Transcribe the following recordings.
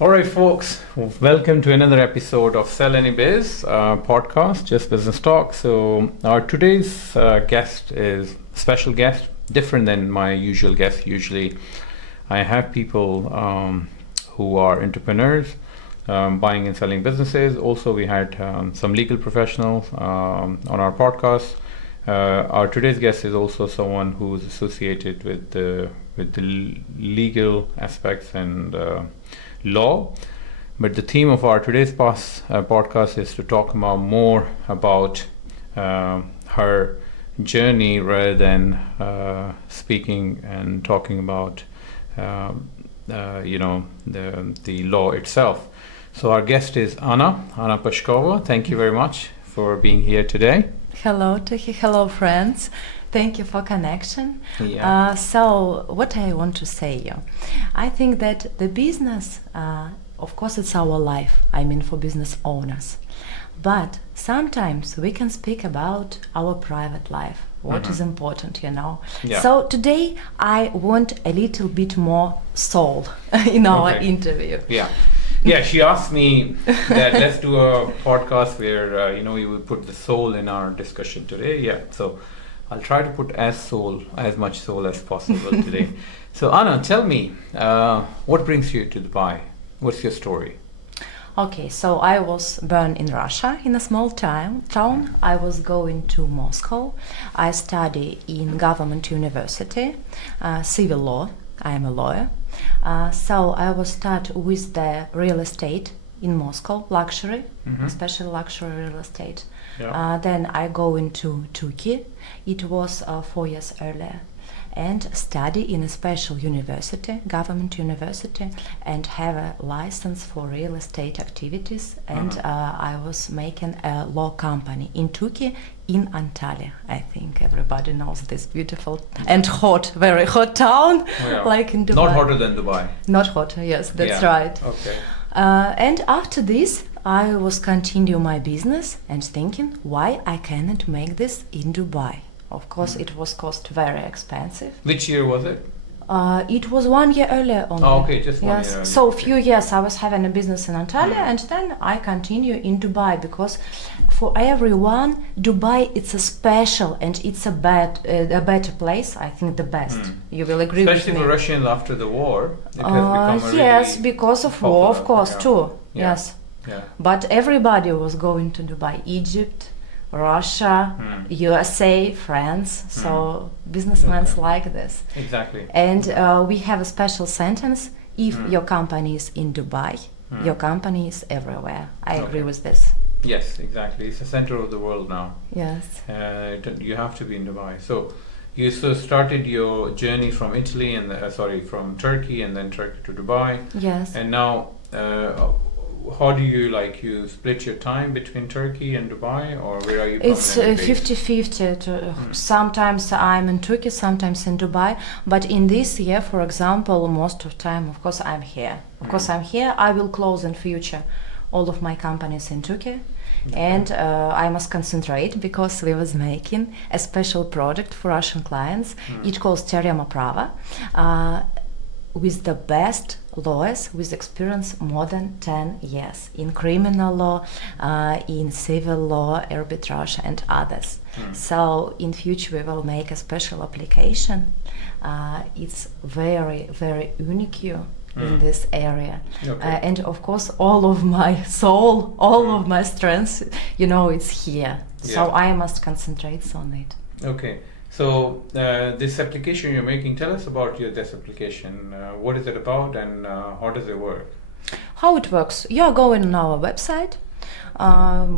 All right, folks, welcome to another episode of Sell Any Biz podcast, Just Business Talk. So our today's guest is special guest, different than my usual guest. Usually I have people who are entrepreneurs, buying and selling businesses. Also, we had some legal professionals on our podcast. Our today's guest is also someone who is associated with the legal aspects and law, but the theme of our today's podcast is to talk more about her journey rather than speaking and talking about the law itself. So our guest is Anna Peshkova. Thank you very much for being here today. Hello, Tuhi. Hello, friends. Thank you for connection. Yeah. So what I want to say you, I think that the business, of course, it's our life. I mean, for business owners. But sometimes we can speak about our private life, what is important, Yeah. So today I want a little bit more soul in our interview. Yeah. Yeah, she asked me that let's do a podcast where, we will put the soul in our discussion today. Yeah, so I'll try to put as much soul as possible today. So Anna, tell me, what brings you to Dubai? What's your story? Okay, so I was born in Russia, in a small town. I was going to Moscow. I study in government university, civil law. I am a lawyer. So I was start with the real estate in Moscow, luxury, especially luxury real estate. Yeah. Then I go into Turkey. It was 4 years earlier, and study in a special university, government university, and have a license for real estate activities. And I was making a law company in Turkey, in Antalya. I think everybody knows this beautiful and hot, very hot town, like in Dubai. Not hotter than Dubai. Not hotter, yes, that's right. Okay. And after this, I was continue my business and thinking why I cannot make this in Dubai. Of course, it was cost very expensive. Which year was it? It was 1 year earlier only. Oh, okay, just 1 year Yes, earlier. so few years I was having a business in Antalya, and then I continue in Dubai, because for everyone, Dubai it's a special and it's a better place. I think the best. You will agree Especially with me. for Russians after the war, it has become a yes, really because of popular, war, of course, too. Yeah. Yes, Yeah. but everybody was going to Dubai. Egypt, Russia, USA, France. So businessmen like this. Exactly. And we have a special sentence: if your company is in Dubai, your company is everywhere. I agree with this. Yes, exactly. It's the center of the world now. Yes. You have to be in Dubai. So you started your journey from Italy and from Turkey, and then Turkey to Dubai. Yes. And now, how do you split your time between Turkey and Dubai, or where are you? It's permanently based? 50-50. Sometimes I'm in Turkey, sometimes in Dubai. But in this year, for example, most of time, of course, I'm here. Of course, I'm here. I will close in future all of my companies in Turkey. And I must concentrate, because we was making a special project for Russian clients. It calls Teorema.ae, with the best lawyers with experience more than 10 years in criminal law, in civil law, arbitrage, and others. So in future we will make a special application. It's very, very unique in this area. Okay. And of course all of my soul, all of my strengths, it's here. So I must concentrate on it. Okay. So this application you're making, tell us about this application. What is it about, and how does it work? How it works? You are going on our website.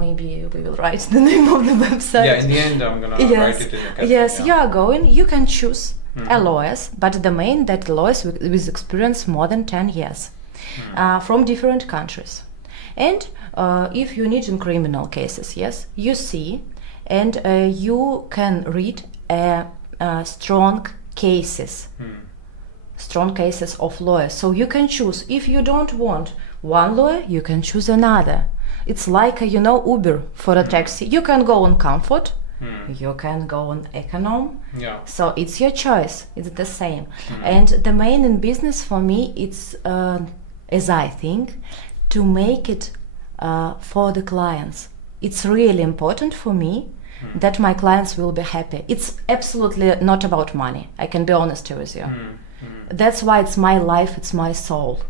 Maybe we will write the name of the website. Yeah, in the end I'm gonna write it in the caption. Yes, you are going. You can choose a lawyers, but the main that lawyers with experience more than 10 years from different countries. And if you need in criminal cases, yes, you see, and you can read strong cases of lawyers. So you can choose. If you don't want one lawyer, you can choose another. It's like Uber for a taxi. You can go on comfort, you can go on econom. Yeah. So it's your choice. It's the same. And the main in business for me, it's as I think, to make it for the clients. It's really important for me that my clients will be happy. It's absolutely not about money. I can be honest with you. That's why it's my life, it's my soul.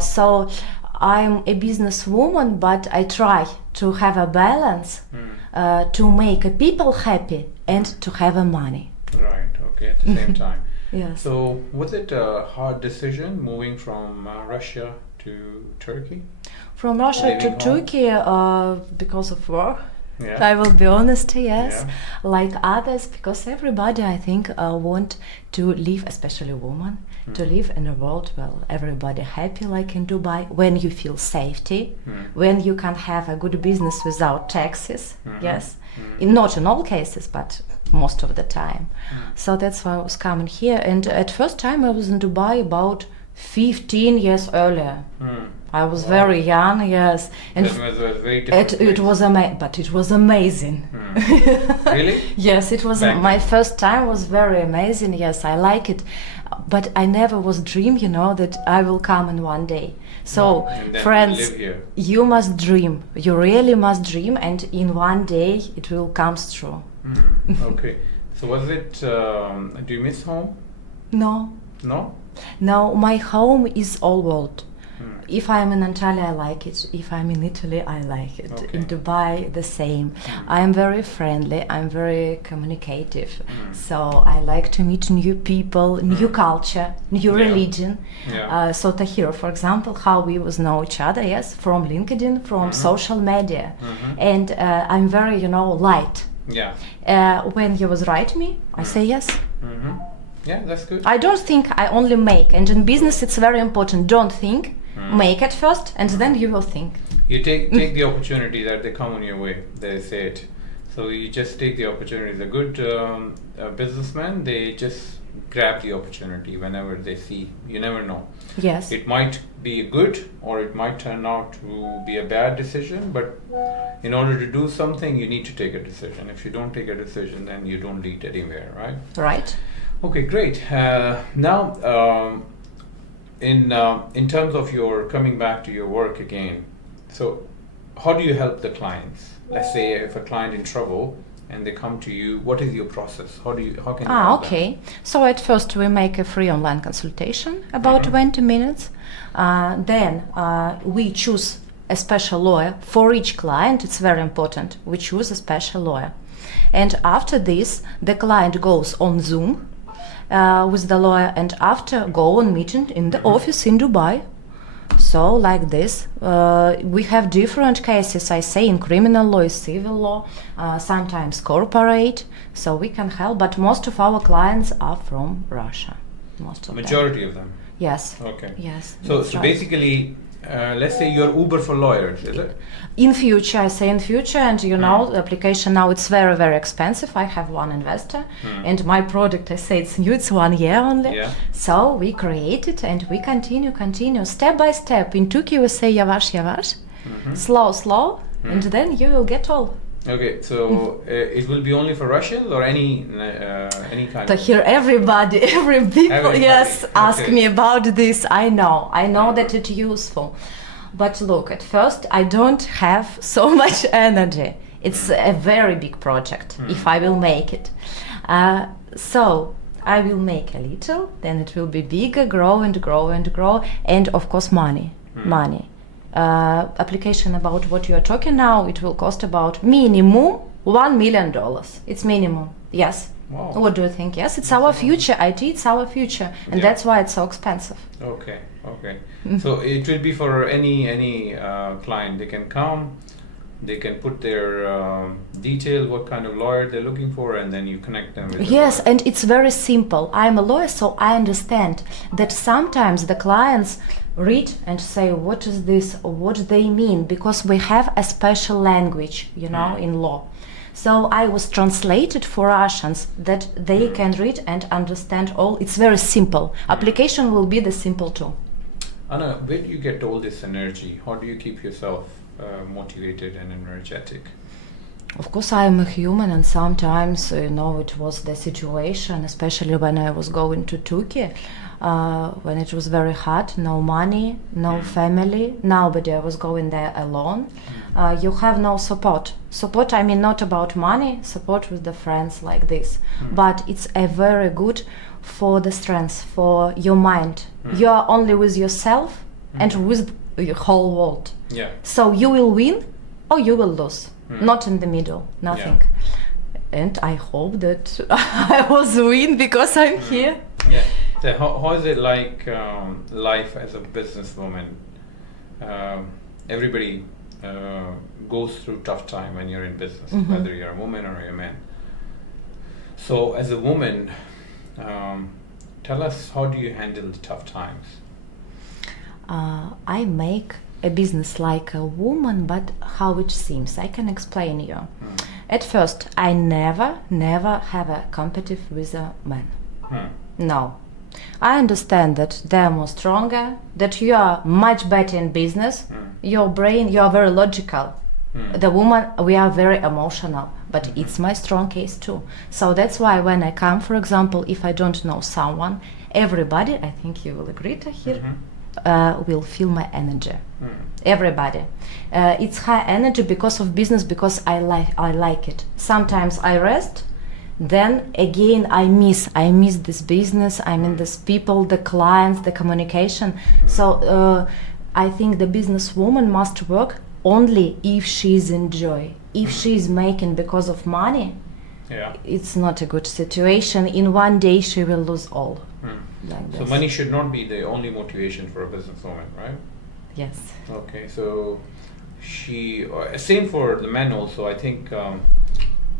So I'm a businesswoman, but I try to have a balance to make people happy and to have a money. Right, okay, at the same time. Yes. So was it a hard decision moving from Russia to Turkey? From Russia to Living Turkey because of war. Yeah. I will be honest, yes. Yeah. Like others, because everybody, I think, want to live, especially women, to live in a world where everybody happy, like in Dubai, when you feel safety, when you can have a good business without taxes, yes. Not in all cases, but most of the time. So that's why I was coming here. And at first time I was in Dubai about 15 years earlier. I was very young, yes. And That was a very different it was but it was amazing. Really? Yes, it was. Back My then. first time was very amazing. Yes, I like it, but I never was dream, that I will come in one day. So, And then friends, live here. you must dream. You really must dream, and in one day it will come true. Okay. So was it? Do you miss home? No, No. no, my home is all world. If I'm in Antalya, I like it. If I'm in Italy, I like it. Okay. In Dubai, the same. I am very friendly. I'm very communicative. So I like to meet new people, new culture, new Yeah. religion. Yeah. So Tahir, for example, how we was know each other, yes, from LinkedIn, from social media. And I'm very, light. Yeah. When you was write me, I say yes. Yeah, that's good. I don't think I only make. And in business, it's very important. Don't think. Make it first, and then you will think. You take the opportunity that they come on your way. They say it. So you just take the opportunity. The good businessmen, they just grab the opportunity whenever they see. You never know. Yes. It might be good, or it might turn out to be a bad decision. But in order to do something, you need to take a decision. If you don't take a decision, then you don't lead anywhere, right? Right. Okay, great. Now, in terms of your coming back to your work again, so how do you help the clients? Let's say if a client in trouble and they come to you, what is your process? How can you help them? Okay. So at first we make a free online consultation, about 20 minutes. Then we choose a special lawyer for each client. It's very important. We choose a special lawyer. And after this, the client goes on Zoom with the lawyer, and after go on meeting in the office in Dubai. So like this, we have different cases, I say, in criminal law, civil law, sometimes corporate, so we can help, but most of our clients are from Russia. Most of them. Majority of them. Yes. Okay. Yes. So that's right. basically, let's say you're Uber for lawyers, is it? In future, I say in future, and the application now it's very, very expensive. I have one investor, and my product, I say it's new, it's 1 year only. Yeah. So we create it and we continue step by step. In Turkey we say yavaş, slow, and then you will get all. Okay, so it will be only for Russians or any kind To of... hear every people, Everybody, yes, ask okay. me about this. I know that it's useful. But look, at first I don't have so much energy. It's a very big project if I will make it. So I will make a little, then it will be bigger, grow, and of course money. Application about what you are talking now, it will cost about minimum $1 million. It's minimum. Yes. Wow. What do you think? Yes, it's our future. IT, it's our future, and Yeah. that's why it's so expensive. Okay. So it will be for any client. They can come, they can put their details, what kind of lawyer they're looking for, and then you connect them with the Yes, lawyer. and it's very simple. I'm a lawyer, so I understand that sometimes the clients read and say, what is this, or what they mean, because we have a special language, in law. So I was translated for Russians that they can read and understand all. It's very simple. Application will be the simple too. Anna, where do you get all this energy? How do you keep yourself motivated and energetic? Of course, I am a human, and sometimes, it was the situation, especially when I was going to Turkey, when it was very hard, no money, no family, nobody, I was going there alone. You have no support. Support, I mean, not about money, support with the friends like this. But it's a very good for the strength, for your mind. You are only with yourself and with the whole world. Yeah. So you will win or you will lose. Not in the middle, nothing. And I hope that I was win because I'm here. Yeah. So how is it like life as a businesswoman? Everybody goes through tough time when you're in business, whether you're a woman or you're a man. So as a woman, tell us, how do you handle the tough times? I make a business like a woman, but how it seems. I can explain you. At first, I never have a competitive with a man. No. I understand that they are more stronger, that you are much better in business. Your brain, you are very logical. The woman, we are very emotional, but it's my strong case too. So that's why when I come, for example, if I don't know someone, everybody, I think you will agree to hear, will feel my energy. Everybody. It's high energy because of business, because I like it. Sometimes I rest, then again I miss this business, I mean this people, the clients, the communication. So I think the businesswoman must work only if she's enjoy. If she's making because of money, it's not a good situation. In one day she will lose all. Like so money should not be the only motivation for a businesswoman, right? Yes. Okay, so same for the men also. I think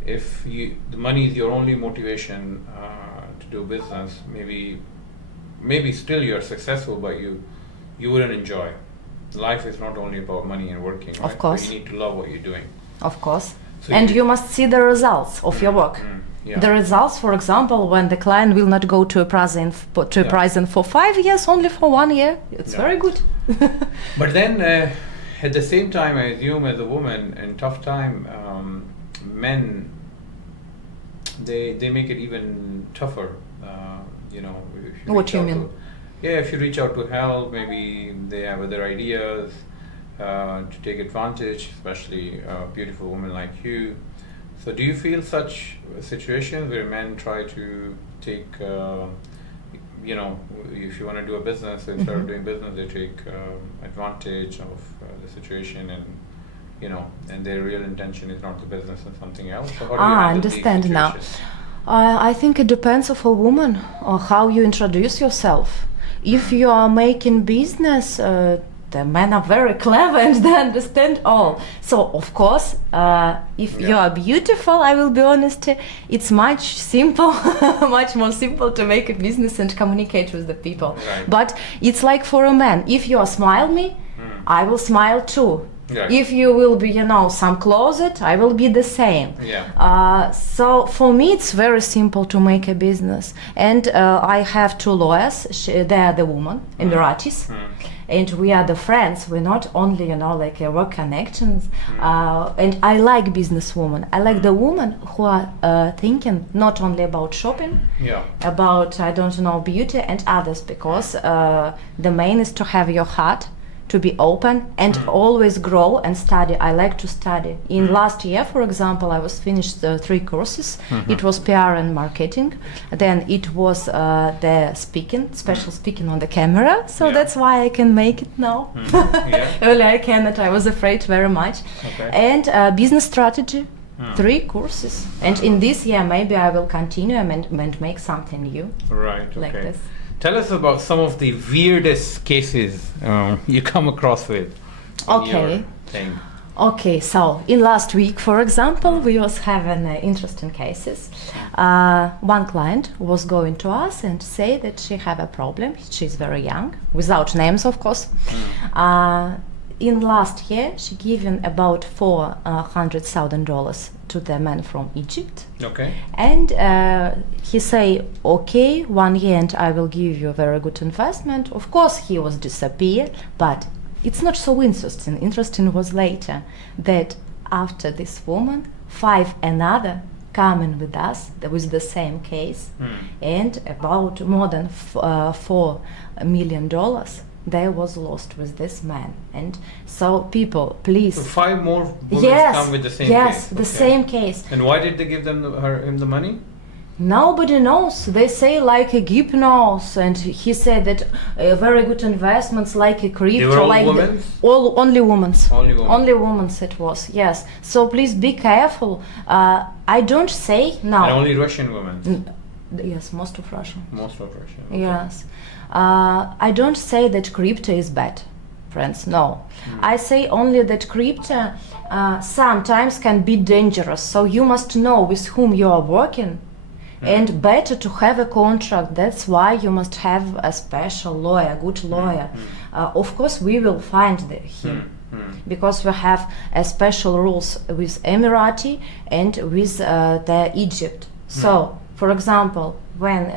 if the money is your only motivation to do business, maybe still you're successful, but you wouldn't enjoy. Life is not only about money and working, right? Of course. But you need to love what you're doing. Of course. So and you must see the results of your work. The results, for example, when the client will not go to a prison for 5 years, only for 1 year, it's very good. But then, at the same time, I assume as a woman in tough time, men, they make it even tougher. If you What do you mean? If you reach out to help, maybe they have other ideas to take advantage, especially a beautiful woman like you. So do you feel such situations where men try to take, if you want to do a business, instead of doing business, they take advantage of the situation and their real intention is not the business and something else? So how do you handle I understand these now. situations? I think it depends of a woman or how you introduce yourself. If you are making business, the men are very clever and they understand all. So of course, if you are beautiful, I will be honest, it's much more simple to make a business and communicate with the people. Right. But it's like for a man, if you smile me, I will smile too. Right. If you will be, some closet, I will be the same. So for me, it's very simple to make a business. And I have 2 lawyers. They are the women, Emiratis. And we are the friends. We're not only, like work connections. And I like businesswomen. I like the women who are thinking not only about shopping, about, beauty and others, because the main is to have your heart, to be open and always grow and study. I like to study. In last year, for example, I was finished 3 courses. It was PR and marketing. Then it was the special speaking on the camera. So that's why I can make it now. Earlier I cannot. I was afraid very much. Okay. And business strategy. 3 courses. And in this year, maybe I will continue and make something new. Right. Okay. Like this. Tell us about some of the weirdest cases you come across with. Okay. Okay, so in last week, for example, we was having interesting cases. One client was going to us and say that she have a problem. She's very young, without names, of course. In last year, she given about $400,000 to the man from Egypt. Okay. And he say, okay, 1 year and I will give you a very good investment. Of course, he was disappeared, but it's not so interesting. Interesting was later that after this woman 5 another coming with us with the same case, and about more than $4 million they was lost with this man. And so people, please. So 5 more women come with the same case. Yes, the same case. And why did they give them him the money? Nobody knows. They say like a Gip knows, and he said that very good investments like a crypto. They were all like women? Only women. Only women. Only women it was. Yes. So please be careful. I don't say now. And only Russian women. Yes, most of Russian. Most of Russian. Okay. Yes. I don't say that crypto is bad, friends. No. I say only that crypto sometimes can be dangerous. So you must know with whom you are working. And better to have a contract. That's why you must have a special lawyer, good lawyer. Of course, we will find him because we have a special rules with Emirati and with the Egypt. So, for example, when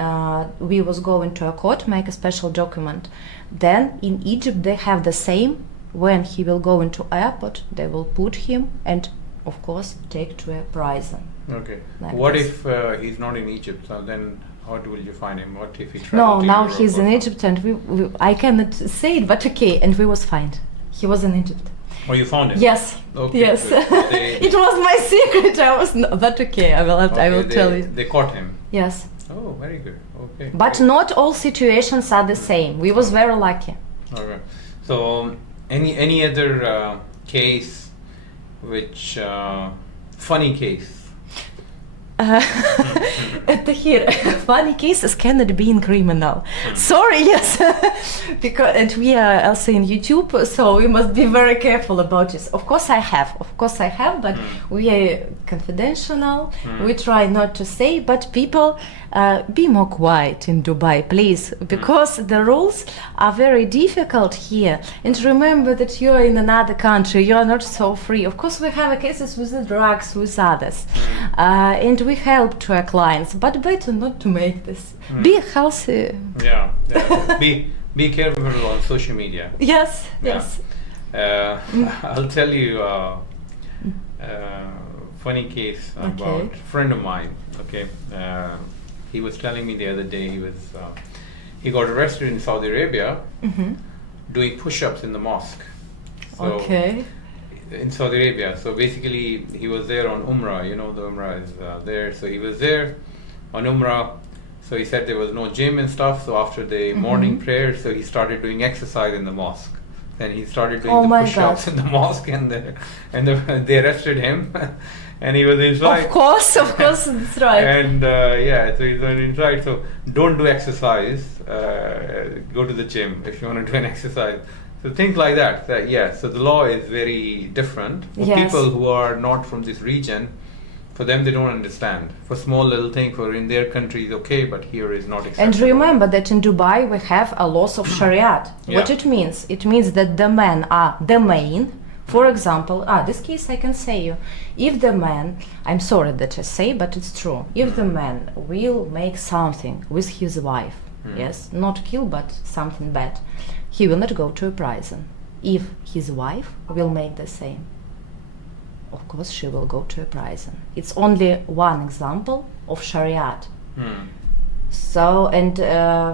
we was going to a court, make a special document, then in Egypt they have the same. When he will go into airport, they will put him and, of course, take to a prison. Okay. Like what this. if he's not in Egypt? So then how will you find him? What if he No, travels to now Europe he's in or Egypt, and I cannot say it, but okay, and we was fine. He was in Egypt. Oh, you found him? Yes. Okay, Yes. good. It was my secret. I was no, but okay. I will tell you. They caught him. Yes. Oh, very good. Okay. But not all situations are the same. We was very lucky. Okay. So any other case which funny case? At here, funny cases cannot be in criminal. Sorry, yes, because and we are also in YouTube, so we must be very careful about this. Of course, I have, but we are confidential. We try not to say, but people, be more quiet in Dubai, please, because the rules are very difficult here. And remember that you are in another country; you are not so free. Of course, we have cases with the drugs, with others, and we help to our clients, but better not to make this. Be healthy. Yeah. Be careful on social media. Yes. Yeah. Yes. I'll tell you funny case about a friend of mine. Okay. He was telling me the other day he got arrested in Saudi Arabia doing push-ups in the mosque. So, in Saudi Arabia. So basically he was there on Umrah, the Umrah is there. So he was there on Umrah. So he said there was no gym and stuff. So after the morning prayer, so he started doing exercise in the mosque. Then he started doing the push-ups in the mosque, and they arrested him. And he was inside. Of course, that's right. And so he's on inside. So don't do exercise. Go to the gym if you want to do an exercise. So things like that. So the law is very different for people who are not from this region. For them, they don't understand. For small little thing, for in their country is okay, but here is not acceptable. And remember that in Dubai we have a laws of Shariat. What it means? It means that the men are the main. For example, this case I can say you. If the man, I'm sorry that I say, but it's true. If the man will make something with his wife, yes, not kill, but something bad, he will not go to a prison. If his wife will make the same, of course she will go to a prison. It's only one example of Shariat. So, and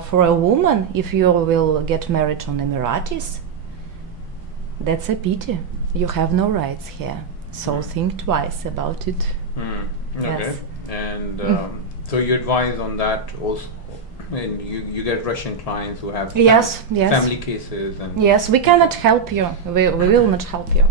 for a woman, if you will get married on Emiratis, that's a pity. You have no rights here. So think twice about it. Okay. Yes. And so you advise on that also. And you get Russian clients who have family cases. And yes, we cannot help you. We will not help you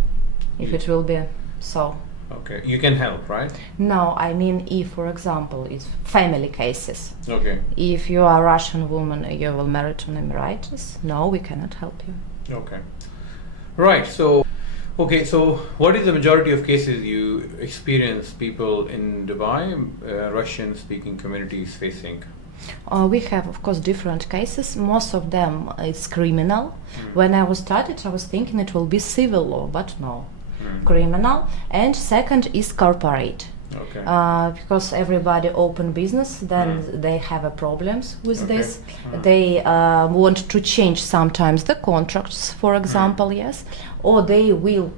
if it will be so. Okay, you can help, right? No, I mean if, for example, it's family cases. Okay. If you are a Russian woman, you will marry to an Emiratis. No, we cannot help you. Okay. Right. So what is the majority of cases you experience people in Dubai, Russian-speaking communities facing? We have, of course, different cases. Most of them is criminal. When I was started, I was thinking it will be civil law, but no, criminal. And second is corporate. Okay. Because everybody open business, then they have a problems with this. They want to change sometimes the contracts, for example, yes, or they will,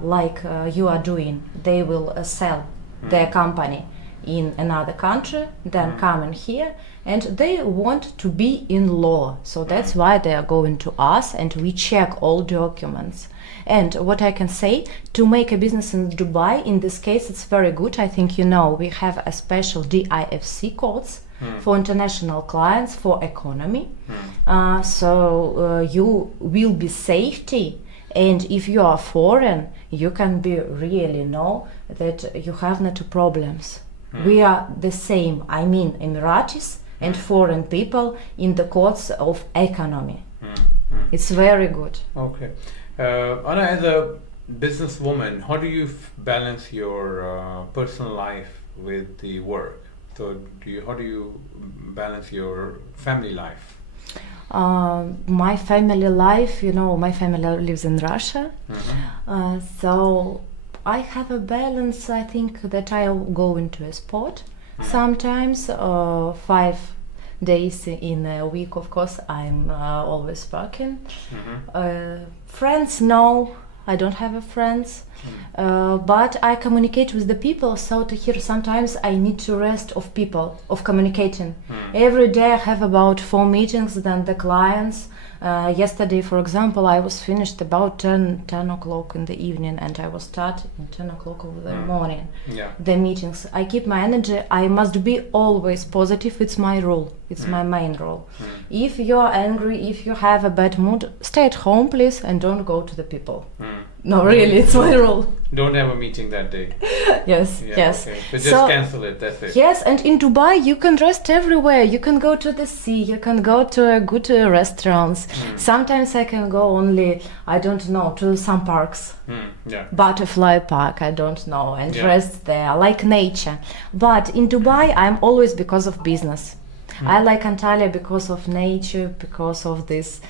like you are doing, they will sell their company in another country, then come in here, and they want to be in law. So that's why they are going to us, and we check all documents. And what I can say, to make a business in Dubai, in this case, it's very good. I think you know, we have a special DIFC codes for international clients, for economy. So you will be safety. And if you are foreign, you can be really know that you have not problems. We are the same, I mean Emiratis and foreign people in the courts of economy. It's very good. Okay. Anna, as a businesswoman, how do you balance your personal life with the work? So how do you balance your family life? My family life, you know, my family lives in Russia. So I have a balance. I think that I'll go into a sport sometimes, 5 days in a week. Of course, I'm always working. Friends, no, I don't have a friends. But I communicate with the people, so to hear sometimes I need to rest of people, of communicating. Every day I have about 4 meetings, then the clients. Yesterday, for example, I was finished about 10 o'clock in the evening, and I was starting at 10 o'clock of the morning. The meetings. I keep my energy. I must be always positive. It's my rule. It's my main rule. If you're angry, if you have a bad mood, stay at home, please, and don't go to the people. No, really, it's my rule. Don't have a meeting that day. Yes, yes. Okay. So just cancel it, that's it. Yes, and in Dubai you can rest everywhere. You can go to the sea, you can go to a good restaurants. Sometimes I can go only, I don't know, to some parks. Butterfly Park, I don't know, and rest there, like nature. But in Dubai I'm always because of business. I like Antalya because of nature, because of this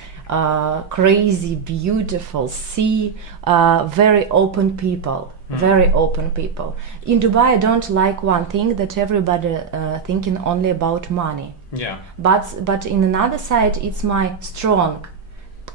crazy, beautiful sea, very open people, very open people. In Dubai, I don't like one thing, that everybody thinking only about money. But in another side, it's my strong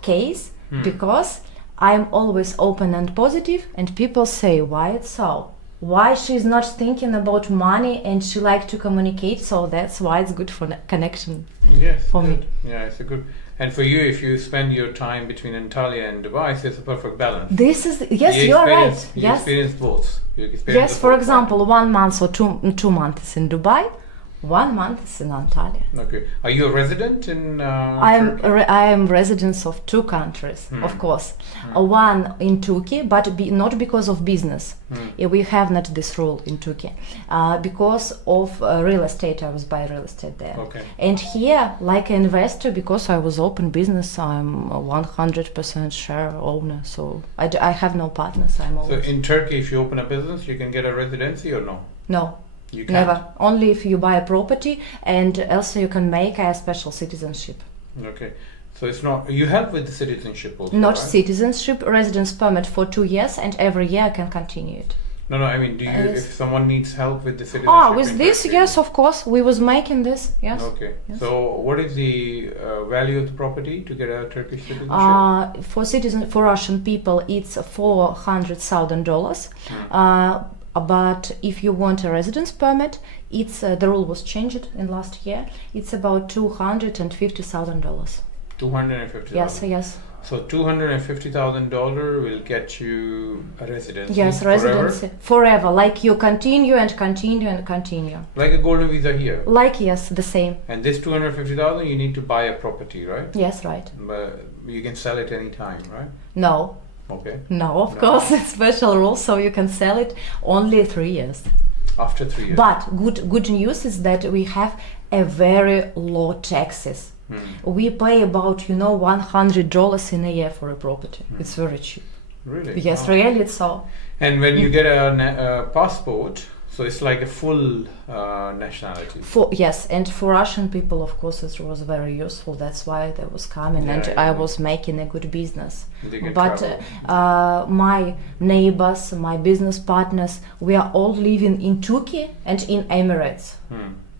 case, because I'm always open and positive, and people say, why it's so? Why she's not thinking about money and she like to communicate? So that's why it's good for connection. Yes, for good. me. Yeah, it's a good. And for you, if you spend your time between Antalya and Dubai, so it's a perfect balance. This is, yes, you are right. You Yes, experience both. yes. For example, 1 month or two months in Dubai, 1 month is in Antalya. Okay. Are you a resident in Turkey? I am residents of 2 countries, of course. One in Turkey, but not because of business. We have not this rule in Turkey. Because of real estate, I was buying real estate there. Okay. And here, like an investor, because I was open business, I'm a 100% share owner. So I have no partners. I'm always. So in Turkey, if you open a business, you can get a residency or no? No. You can't? Never. Only if you buy a property, and also you can make a special citizenship. Okay. So it's not, you help with the citizenship also, Not right? citizenship, residence permit for 2 years, and every year I can continue it. No, I mean, do you, if someone needs help with the citizenship? With in this, Turkey? yes, of course. We was making this, yes. Okay. Yes. So what is the value of the property to get a Turkish citizenship? For Russian people, it's $400,000. But if you want a residence permit, it's the rule was changed in last year. It's about $250,000. $250,000. Yes. So $250,000 will get you a residency. Yes, residency forever. Like you continue and continue and continue. Like a golden visa here. Like, yes, the same. And this $250,000, you need to buy a property, right? Yes, right. But you can sell it anytime, right? No. Okay. No, of course, it's special rule, so you can sell it only 3 years. After 3 years. But good news is that we have a very low taxes. We pay about, $100 in a year for a property. It's very cheap. Really? Yes, really, it's so. And when you get a passport, so it's like a full nationality. Yes, and for Russian people, of course, it was very useful. That's why they was coming, I was making a good business. But my neighbors, my business partners, we are all living in Turkey and in Emirates.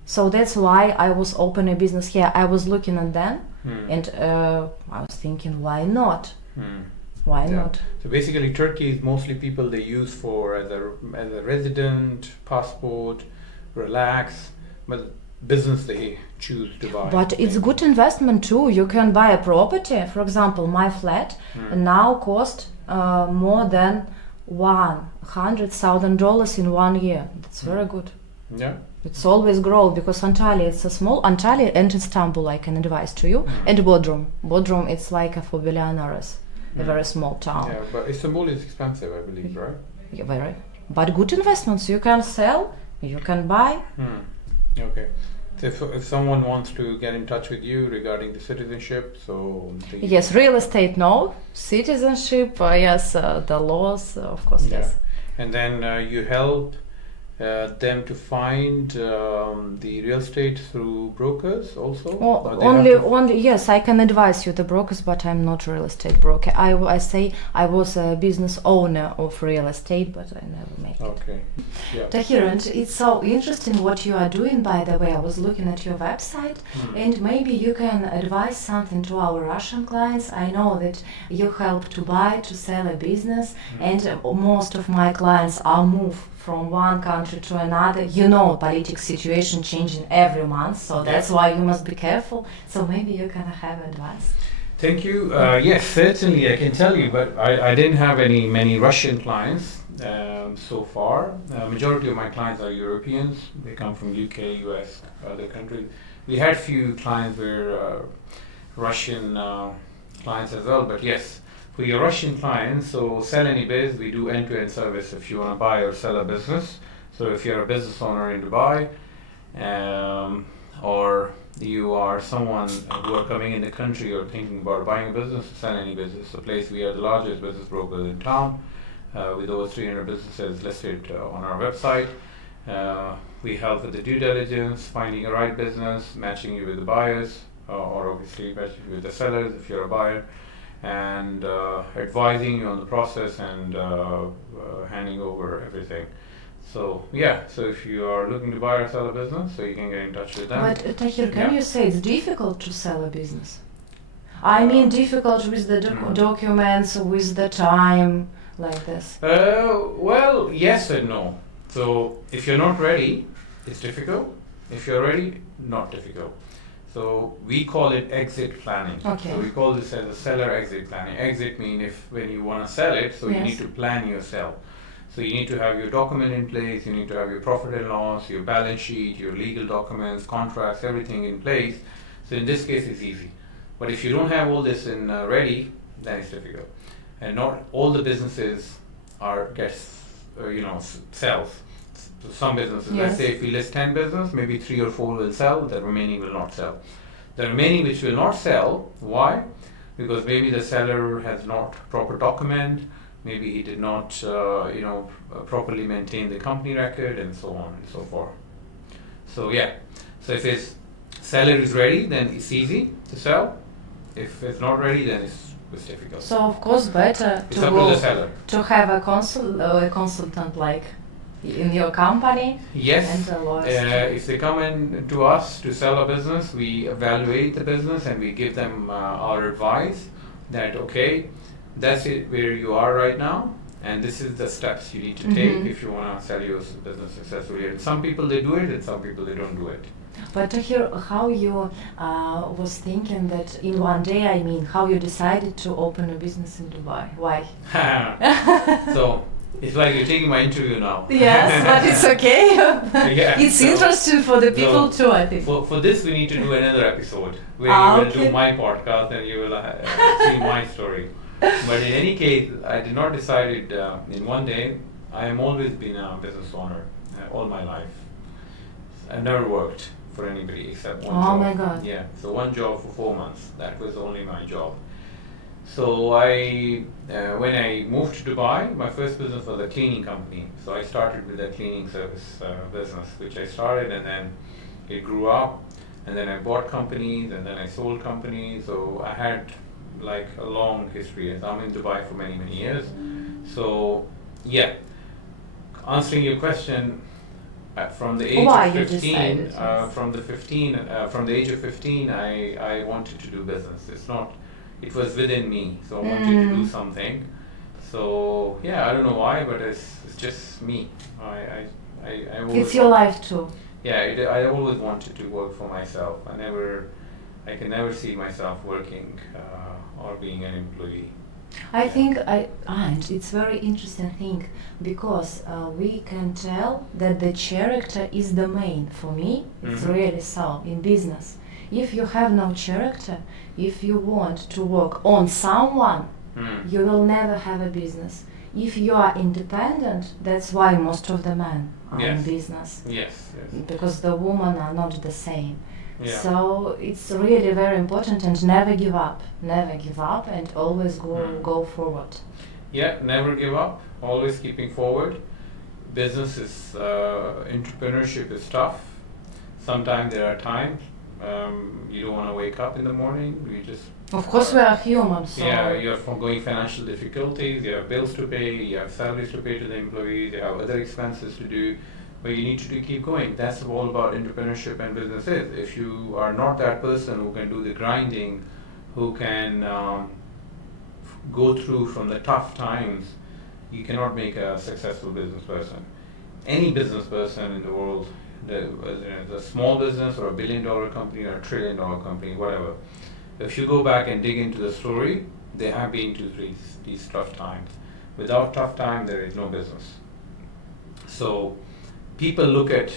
So that's why I was opening a business here. I was looking at them, and I was thinking, why not? Why not? So basically, Turkey is mostly people they use for as a resident, passport, relax, but business they choose Dubai. But it's good investment too. You can buy a property. For example, my flat now cost more than $100,000 in 1 year. That's very good. Yeah. It's always grow because Antalya it's a small Antalya and Istanbul I can advise to you and Bodrum. Bodrum it's like a for billionaires, a very small town. Yeah, but Istanbul is expensive, I believe, right? Yeah, very. But good investments. You can sell, you can buy. Okay. So if someone wants to get in touch with you regarding the citizenship, so Yes, real estate, no. Citizenship, yes, the laws, of course, yes. And then you help them to find the real estate through brokers also? Only yes, I can advise you the brokers, but I'm not real estate broker. I say I was a business owner of real estate, but I never make it. Okay. Yeah. Tahir, and it's so interesting what you are doing, by the way. I was looking at your website, and maybe you can advise something to our Russian clients. I know that you help to buy, to sell a business, and most of my clients are moved from one country to another. You know, political situation changing every month, so that's why you must be careful. So maybe you can have advice. Thank you. Yes, certainly I can tell you, but I didn't have many Russian clients so far. Majority of my clients are Europeans. They come from UK, US, other countries. We had few clients were Russian clients as well, but yes, for your Russian clients, so Sell Any Biz, we do end-to-end service if you want to buy or sell a business. So if you're a business owner in Dubai, or you are someone who are coming in the country or thinking about buying a business, Sell Any Business, a place we are the largest business broker in town, with over 300 businesses listed on our website. We help with the due diligence, finding a right business, matching you with the buyers, or obviously matching you with the sellers if you're a buyer, and advising you on the process and handing over everything. So yeah, so if you are looking to buy or sell a business, so you can get in touch with them. But Tahir, can you say it's difficult to sell a business? I mean difficult with the documents, with the time, like this. Well, yes and no. So if you're not ready, it's difficult. If you're ready, not difficult. So we call it exit planning. Okay. So we call this as a seller exit planning. Exit mean when you want to sell it, so you need to plan your sell. So you need to have your document in place, you need to have your profit and loss, your balance sheet, your legal documents, contracts, everything in place. So in this case it's easy. But if you don't have all this in ready, then it's difficult. And not all the businesses sells. So some businesses, let's say if we list 10 businesses, maybe 3 or 4 will sell, the remaining will not sell. The remaining which will not sell, why? Because maybe the seller has not proper document, maybe he did not properly maintain the company record, and so on and so forth. So yeah, so if his seller is ready, then it's easy to sell. If it's not ready, then it's difficult. So of course better it's up to the seller. To have a consultant like in your company. Yes, and if they come in to us to sell a business, we evaluate the business and we give them our advice that okay, that's it where you are right now, and this is the steps you need to take if you want to sell your business successfully. And some people they do it, and some people they don't do it. But to hear how you was thinking that in one day, I mean, how you decided to open a business in Dubai? Why? So it's like you're taking my interview now. Yes, but it's okay. It's interesting for the people too, I think. For this, we need to do another episode where you will do my podcast and you will see my story. But in any case, I did not decide it in one day. I have always been a business owner all my life. I've never worked for anybody except one job. Oh my God. Yeah, so one job for 4 months. That was only my job. So when I moved to Dubai, my first business was a cleaning company. So I started with a cleaning service business, which I started, and then it grew up, and then I bought companies, and then I sold companies. So I had like a long history. I'm in Dubai for many years. So yeah, answering your question, from the age of 15, from the age of 15, I wanted to do business. It's not, it was within me. So I wanted to do something. So yeah, I don't know why, but it's just me. I always It's your life too. Yeah, I always wanted to work for myself. I can never see myself working or being an employee. I think and it's very interesting thing because we can tell that the character is the main. For me, it's really so in business. If you have no character, if you want to work on someone, you will never have a business. If you are independent, that's why most of the men are in business. Yes. Because the women are not the same. Yeah. So it's really very important and never give up. Never give up and always go forward. Yeah, never give up, always keeping forward. Business is, entrepreneurship is tough. Sometimes there are times you don't want to wake up in the morning. You just Of course, we are human. So yeah, you're going financial difficulties, you have bills to pay, you have salaries to pay to the employees, you have other expenses to do, but you need to keep going. That's all about entrepreneurship and business is. If you are not that person who can do the grinding, who can go through from the tough times, you cannot make a successful business person. Any business person in the world, the small business or $1 billion company or $1 trillion company, whatever, if you go back and dig into the story, they have been through these tough times. Without tough time, there is no business. So people look at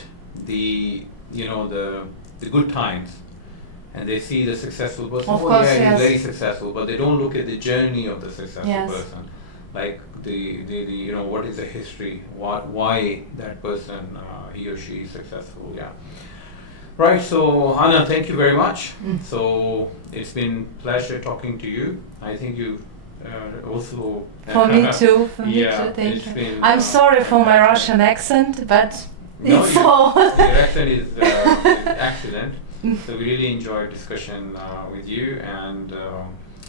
the good times and they see the successful person. Of course, he's yes. very successful, but they don't look at the journey of the successful Yes. person. Like the what is the history? Why that person he or she is successful? Yeah. Right, so Anna, thank you very much. So it's been pleasure talking to you. I think you also. For me too. Thank it's you. been, I'm sorry for my Russian accent, but no, it's all. your accent is excellent. So we really enjoyed discussion with you, and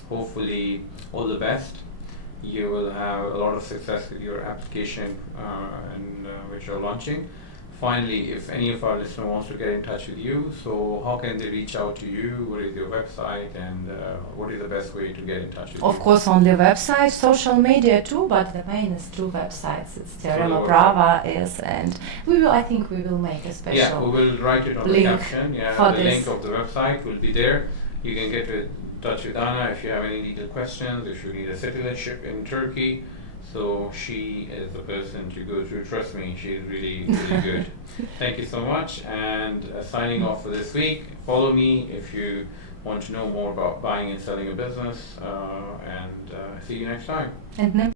hopefully all the best. You will have a lot of success with your application and which you're launching. Finally, if any of our listeners wants to get in touch with you, so how can they reach out to you? What is your website, and what is the best way to get in touch with you? Of course, on the website, social media too, but the main is two websites. It's Teorema.ae, and I think we will make a special. Yeah, we will write it on the link caption. Yeah, for the this. link of the website will be there. You can get in touch with Anna if you have any legal questions, if you need a citizenship in Turkey. So she is the person to go to. Trust me, she's really, really good. Thank you so much. And signing off for this week. Follow me if you want to know more about buying and selling a business. And see you next time. And